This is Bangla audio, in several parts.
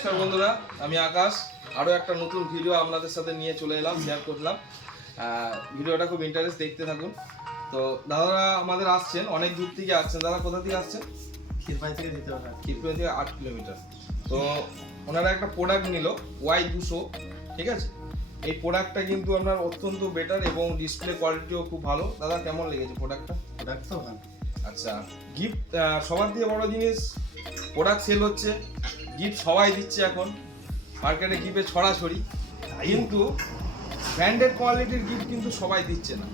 নমস্কার বন্ধুরা, আমি আকাশ। আরও একটা নতুন ভিডিও আপনাদের সাথে নিয়ে চলে এলাম, শেয়ার করলাম। ভিডিওটা খুব ইন্টারেস্ট, দেখতে থাকুন। তো দাদারা আমাদের আসছেন, অনেক দূর থেকে আসছেন। দাদা কোথা থেকে আসছেন? ক্ষীরপাই থেকে যেতে হবে। ক্ষীরপাই থেকে 8 কিলোমিটার। তো ওনারা একটা প্রোডাক্ট নিল Y200, ঠিক আছে। এই প্রোডাক্টটা কিন্তু আপনার অত্যন্ত বেটার এবং ডিসপ্লে কোয়ালিটিও খুব ভালো। দাদা কেমন লেগেছে প্রোডাক্টটা? প্রোডাক্ট তো ভালো। আচ্ছা, গিফট সবার থেকে বড় জিনিস, প্রোডাক্ট সেল হচ্ছে, গিফট সবাই দিচ্ছে এখন মার্কেটে, গিফটে ছড়াছড়ি। কিন্তু ব্র্যান্ডেড কোয়ালিটির গিফট কিন্তু সবাই দিচ্ছে না,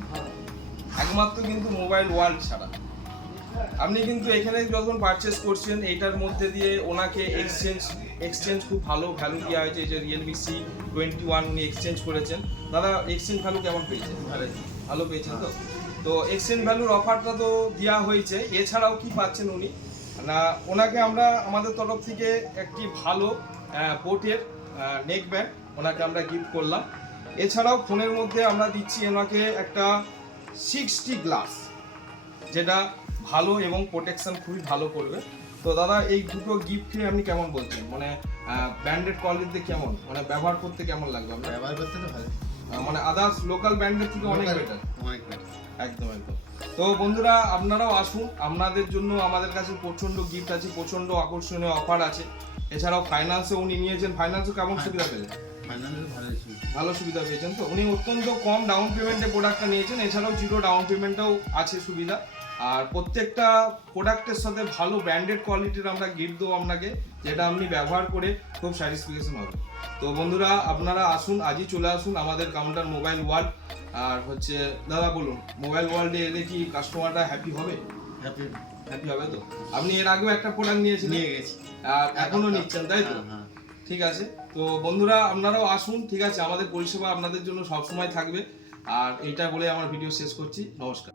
একমাত্র কিন্তু মোবাইল ওয়ার্ল্ড ছাড়া। আপনি কিন্তু এখানে যখন পারচেস করছেন, এইটার মধ্যে দিয়ে ওনাকে এক্সচেঞ্জ খুব ভালো ভ্যালু দেওয়া হয়েছে। এই যে Realme C21 উনি এক্সচেঞ্জ করেছেন। দাদা এক্সচেঞ্জ ভ্যালু কেমন পেয়েছেন? ভালো পেয়েছেন তো? তো এক্সচেঞ্জ ভ্যালুর অফারটা তো দেওয়া হয়েছে। এছাড়াও কি পাচ্ছেন উনি না, ওনাকে আমরা আমাদের তরফ থেকে একটি ভালো বোটের নেক ব্যান্ড ওনাকে আমরা গিফট করলাম। এছাড়াও ফোনের মধ্যে আমরা দিচ্ছি ওনাকে একটা 60 গ্লাস, যেটা ভালো এবং প্রোটেকশন খুবই ভালো করবে। তো দাদা এই দুটো গিফট খেয়ে আপনি কেমন বলছেন? মানে ব্র্যান্ডেড কোয়ালিটিতে কেমন, মানে ব্যবহার করতে কেমন লাগবে আপনার? ব্যবহার করতে তো ভালো, মানে আদার্স লোকাল ব্র্যান্ডের থেকে অনেক বেটার। অনেক বেটার, একদম একদম। তো বন্ধুরা আপনারাও আসুন, আপনাদের জন্য আমাদের কাছে প্রচন্ড গিফট আছে, প্রচন্ড আকর্ষণীয় অফার আছে। এছাড়াও ফাইন্যান্সে উনি নিয়েছেন, ফাইন্যান্সে কেমন সুবিধা পেলেন? ভালো সুবিধা পেয়েছেন তো? উনি অত্যন্ত কম ডাউন পেমেন্টে প্রোডাক্টটা নিয়েছেন। এছাড়াও জিরো ডাউন পেমেন্টটাও আছে সুবিধা। আর প্রত্যেকটা প্রোডাক্টের সাথে ভালো ব্র্যান্ডেড কোয়ালিটির আমরা গিফট দেবো আপনাকে, যেটা আপনি ব্যবহার করে খুব স্যাটিসফিকেশন হবে। তো বন্ধুরা আপনারা আসুন, আজই চলে আসুন আমাদের কাউন্টার মোবাইল ওয়ার্ল্ড। আর হচ্ছে দাদা বলুন, মোবাইল ওয়ার্ল্ডে এলে কি কাস্টমারটা হ্যাপি হবে? হ্যাপি হবে তো? আপনি এর আগেও একটা প্রোডাক্ট নিয়ে গেছি আর এখনো নিচ্ছেন, তাই তো? ঠিক আছে। তো বন্ধুরা আপনারাও আসুন, ঠিক আছে। আমাদের পরিষেবা আপনাদের জন্য সবসময় থাকবে। আর এইটা বলে আমার ভিডিও শেষ করছি। নমস্কার।